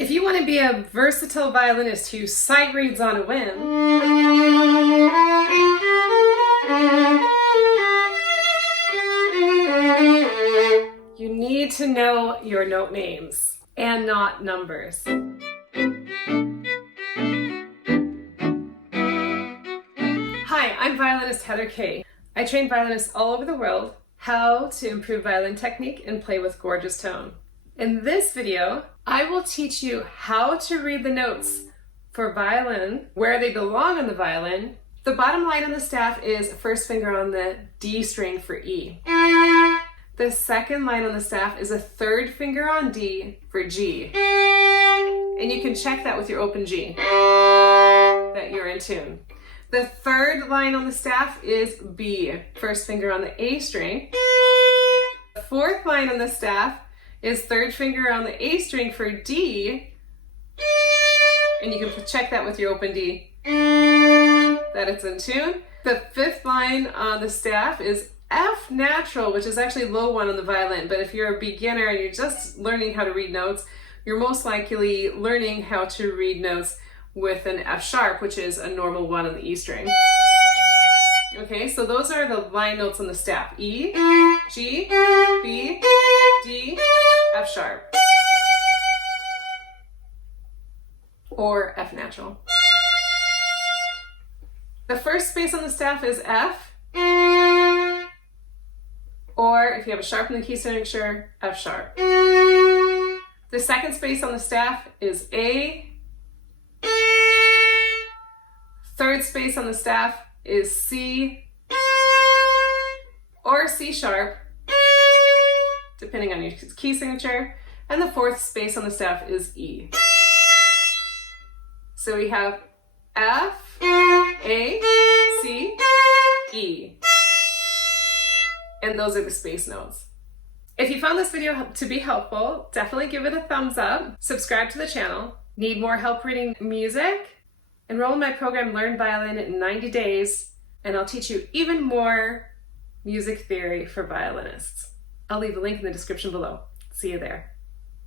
If you want to be a versatile violinist who sight reads on a whim, you need to know your note names and not numbers. Hi, I'm violinist Kaye. I train violinists all over the world how to improve violin technique and play with gorgeous tone. In this video, I will teach you how to read the notes for violin, where they belong on the violin. The bottom line on the staff is first finger on the D string for E. The second line on the staff is a third finger on D for G. And you can check that with your open G, that you're in tune. The third line on the staff is B, first finger on the A string. The fourth line on the staff is third finger on the A string for D, and you can check that with your open D, that it's in tune. The fifth line on the staff is F natural, which is actually low one on the violin, but if you're a beginner and you're just learning how to read notes, you're most likely learning how to read notes with an F sharp, which is a normal one on the E string. Okay, so those are the line notes on the staff: E, G, B, D, F sharp, or F natural. The first space on the staff is F, or if you have a sharp in the key signature, F sharp. The second space on the staff is A. Third space on the staff is C or C sharp, depending on your key signature. And the fourth space on the staff is E. So we have F, A, C, E. And those are the space notes. If you found this video to be helpful, definitely give it a thumbs up. Subscribe to the channel. Need more help reading music? Enroll in my program, Learn Violin in 90 days, and I'll teach you even more music theory for violinists. I'll leave a link in the description below. See you there.